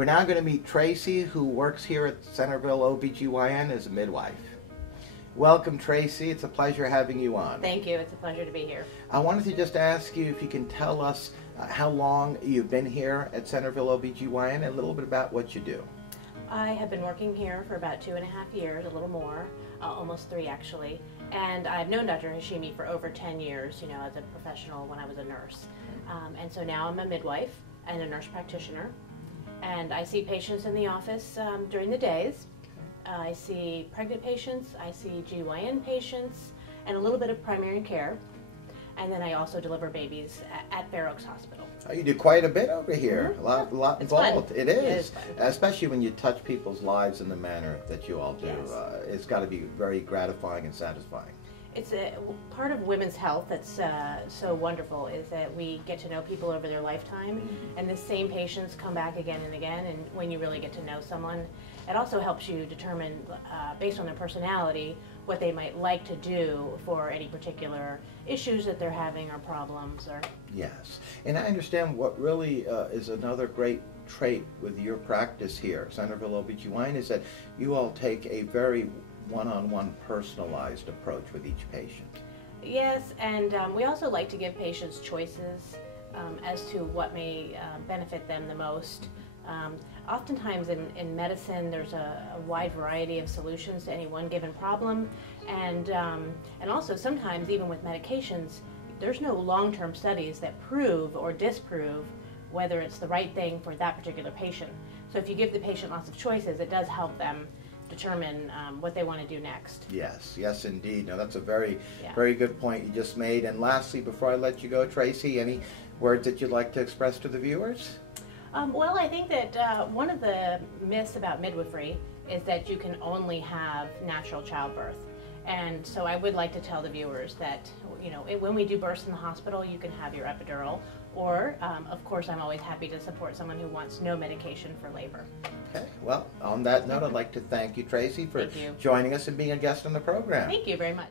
We're now going to meet Traci, who works here at Centreville OB/GYN as a midwife. Welcome, Traci. It's a pleasure having you on. Thank you. It's a pleasure to be here. I wanted to just ask you if you can tell us how long you've been here at Centreville OB/GYN and a little bit about what you do. I have been working here for about 2.5 years, a little more, almost 3 actually. And I've known Dr. Hashemi for over 10 years, as a professional when I was a nurse. And so now I'm a midwife and a nurse practitioner. And I see patients in the office during the days. I see pregnant patients, I see GYN patients, and a little bit of primary care. And then I also deliver babies at Fair Oaks Hospital. Oh, you do quite a bit over here. Mm-hmm. A lot It's involved. fun. It is. It is fun. Especially when you touch people's lives in the manner that you all do. Yes. It's got to be very gratifying and satisfying. It's a part of women's health that's so wonderful is that we get to know people over their lifetime, and the same patients come back again and again. And when you really get to know someone, it also helps you determine, based on their personality, what they might like to do for any particular issues that they're having or problems. Or Yes, and I understand what really is another great trait with your practice here, Centreville OB/GYN, is that you all take a very one-on-one personalized approach with each patient. Yes, and we also like to give patients choices as to what may benefit them the most. Oftentimes in medicine there's a wide variety of solutions to any one given problem, and also sometimes even with medications there's no long-term studies that prove or disprove whether it's the right thing for that particular patient. So if you give the patient lots of choices, it does help them determine what they want to do next. Yes, yes indeed. Now that's a very Yeah. very good point you just made. And lastly, before I let you go, Traci, any words that you'd like to express to the viewers? Well, I think that one of the myths about midwifery is that you can only have natural childbirth. And so I would like to tell the viewers that, when we do births in the hospital, you can have your epidural, or, of course, I'm always happy to support someone who wants no medication for labor. Okay, well, on that note, I'd like to thank you, Traci, for Thank you. joining us and being a guest on the program. Thank you very much.